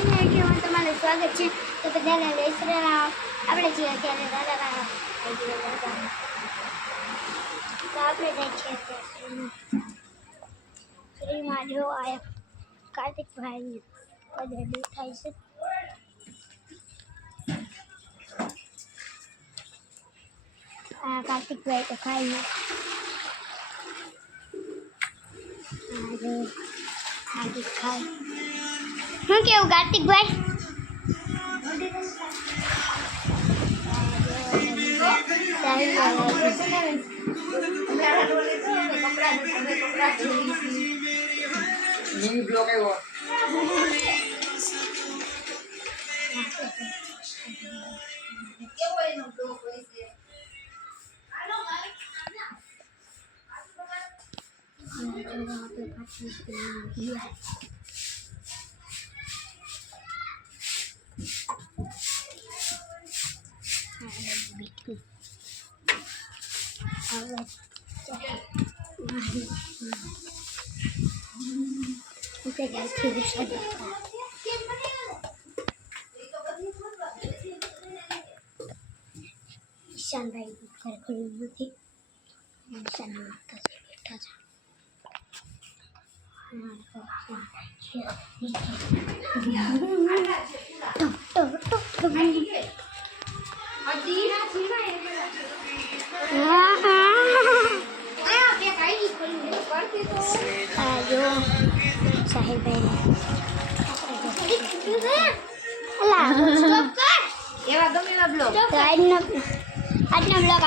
આજના વિડીયોમાં તમારું સ્વાગત છે. તો બધાને જય શ્રી રામ. આપણે છીએ અત્યારે દાદાના તો આપણે જાય છીએ અત્યારે શ્રીમાં જો આયા કાર્તિકભાઈ બધા દેખાય છે. આ કાર્તિકભાઈ તો ખાઈ કાર્તિક ખાય શું કેવું કાર્તિકભાઈ? મિની બ્લોક આવ્યો કેવો એનો બ્લોક હોય છે આનો માલિક ઈશાનભાઈ ઘર ખોલ્યું નથી. ઈશાન બેઠા છે. એવા ગમેલા બ્લોક આજનો બ્લોગ